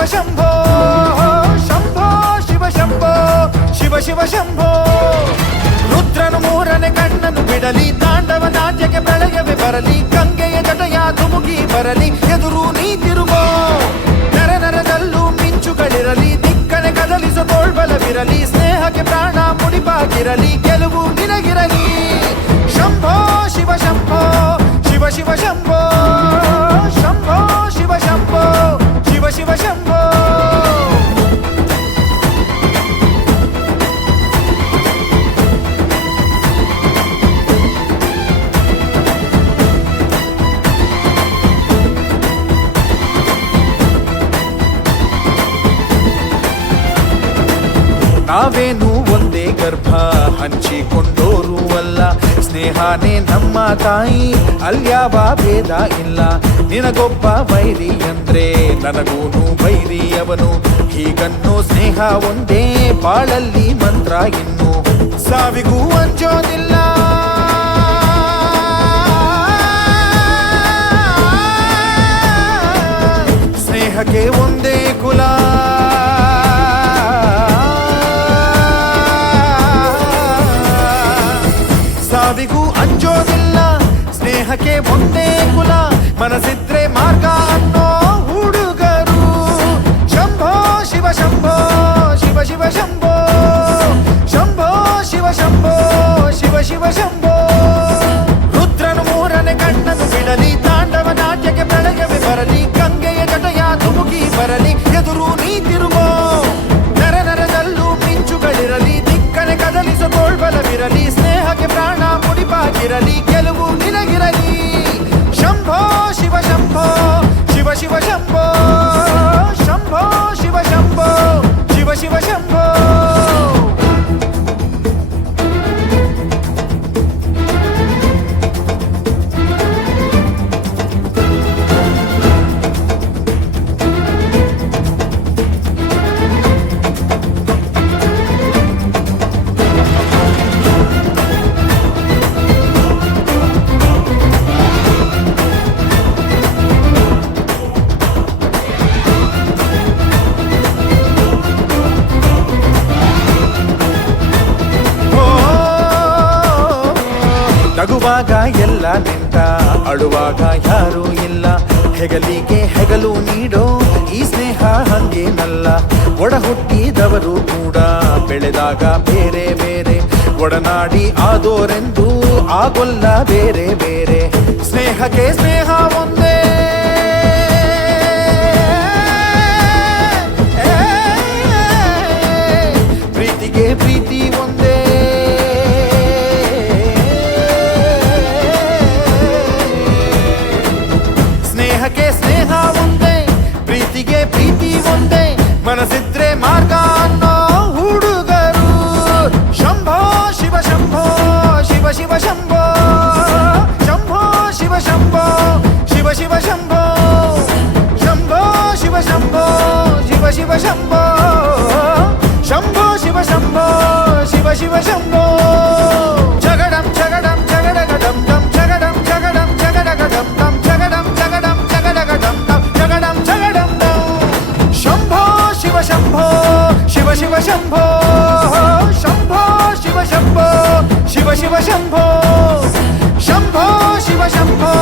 ಶಿವ ಶಂಭೋ ಶಂಭೋ ಶಿವ ಶಂಭೋ ಶಿವ ಶಿವ ಶಂಭೋ. ರುದ್ರನು ಮೂರನೇ ಕಣ್ಣನ್ನು ಬಿಡಲಿ, ತಾಂಡವ ನಾಟ್ಯಕ್ಕೆ ಪ್ರಳಯವೇ ಬರಲಿ, ಗಂಗೆಯ ಜಟೆಯ ಧುಮುಕಿ ಬರಲಿ, ಎದುರು ನೀ ತಿರುಗೋ. ನರ ನರದಲ್ಲೂ ಮಿಂಚುಗಳಿರಲಿ, ದಿಕ್ಕನೆ ಕದಲಿಸೋ ತೋಳ್ಬಲವಿರಲಿ, ಸ್ನೇಹಕ್ಕೆ ಪ್ರಾಣ ಮುಡಿಪಾಗಿರಲಿ, ಗೆಲುವು ನಿನಗಿರಲಿ. ಶಂಭೋ ಶಿವ ಶಂಭೋ ಶಿವ ಶಿವ ಶಂಭೋ ಶಂಭೋ ಶಿವ ಶಂಭೋ ಶಿವ ಶಿವ ಶಂಭೋ. ನಾವೇನು ಒಂದೇ ಗರ್ಭ ಹಂಚಿಕೊಂಡೋರು ಅಲ್ಲ, ಸ್ನೇಹನೇ ನಮ್ಮ ತಾಯಿ, ಅಲ್ಯಾವ ಭೇದ ಇಲ್ಲ. ನಿನಗೊಬ್ಬ ವೈರಿ ಅಂದ್ರೆ ನನಗೂನು ವೈರಿ ಅವನು, ಹೀಗನ್ನೋ ಸ್ನೇಹ ಒಂದೇ ಬಾಳಲ್ಲಿ ಮಂತ್ರ, ಇನ್ನು ಸಾವಿಗೂ ಅಂಜೋದಿಲ್ಲ. ಸ್ನೇಹಕ್ಕೆ ಒಂದೇ ಕುಲ, ಸಾವಿಗೂ ಅಂಜೋದಿಲ್ಲ. ಸ್ನೇಹಕ್ಕೆ ಒಂದೇ ಕುಲ, ಮನಸ್ಸಿದ್ರೆ ಮಾರ್ಗ ಅನ್ನೋ ಹುಡುಗರು. ಶಂಭೋ ಶಿವ ಶಂಭೋ ಶಿವ ಶಿವ ಶಂಭೋ ಶಂಭೋ ಶಿವ ಶಂಭೋ ಶಿವ ಶಿವ ಶಂಭೋ. ರುದ್ರನು ಮೂರನೇ ಕಣ್ಣನ್ನು ಬಿಡಲಿ, ತಾಂಡವ ನಾಟ್ಯಕ್ಕೆ ಪ್ರಳಯವೇ ಬರಲಿ, ಗಂಗೆಯ ಜಟೆಯ ಧುಮುಕಿ ಬರಲಿ, ಎದುರು ನೀ ತಿರುಗೋ. ನರ ನರದಲ್ಲೂ ಮಿಂಚುಗಳಿರಲಿ, ದಿಕ್ಕನೆ ಕದಲಿಸೋ ತೋಳ್ಬಲವಿರಲಿ, ಸ್ನೇಹಕ್ಕೆ ಪ್ರಾಣ ಮುಡಿಪಾಗಿರಲಿ, ಗೆಲುವು ನಿನಗಿರಲಿ. ಶಂಭೋ ಶಿವ ಶಂಭೋ ಶಿವ ಶಿವ ಶಂಭೋ ಶಂಭೋ ಶಿವ ಶಂಭೋ ಶಿವ ಶಿವ ಶಂಭೋ. ನಗುವಾಗ ಎಲ್ಲ ನಿಂತ, ಅಳುವಾಗ ಯಾರೂ ಇಲ್ಲ, ಹೆಗಲಿಗೆ ಹೆಗಲು ನೀಡೋ ಈ ಸ್ನೇಹ ಹಂಗೇನಲ್ಲ. ಒಡ ಹುಟ್ಟಿದವರು ಕೂಡ ಬೆಳೆದಾಗ ಬೇರೆ ಬೇರೆ, ಒಡನಾಡಿ ಆದೋರೆಂದು ಆಗೊಲ್ಲ ಬೇರೆ ಬೇರೆ. ಸ್ನೇಹಕ್ಕೆ ಸ್ನೇಹ ಒಂದೇ, ಪ್ರೀತಿಗೆ ಪ್ರೀತಿ ಒಂದೇ. ಸ್ನೇಹಕ್ಕೆ ಸ್ನೇಹ ಒಂದೇ, ಪ್ರೀತಿಗೆ ಪ್ರೀತಿ ಒಂದೇ, ಮನಸ್ಸಿದ್ರೆ ಮಾರ್ಗ ಅನ್ನೋ ಹುಡುಗರು. ಶಂಭೋ ಶಿವ ಶಂಭೋ ಶಿವ ಶಿವ ಶಂಭೋ ಶಂಭೋ ಶಿವ ಶಂಭೋ ಶಿವ ಶಿವ ಶಂಭೋ ಶಂಭೋ ಶಿವ ಶಂಭೋ ಶಿವ ಶಿವ ಶಂಭೋ ಶಂಭೋ ಶಿವ ಶಂಭೋ ಶಿವ ಶಿವ ಶಂಭೋ. ಜಗಡಂ ಜಗಡಂ ಜಗಡಗಡಂ ದಂ ಜಗಡಂ ಜಗಡಂ ಜಗಡಗಡಂ ದಂ ಜಗಡಂ ಜಗಡಂ ಜಗಡಗಡಂ ದಂ ಜಗಡಂ ಜಗಡಂ ದಂ. ಶಂಭೋ ಶಿವ ಶಂಭೋ ಶಿವ ಶಿವ ಶಂಭೋ ಶಂಭೋ ಶಿವ ಶಂಭೋ ಶಿವ ಶಿವ ಶಂಭೋ ಶಂಭೋ ಶಿವ ಶಂಭೋ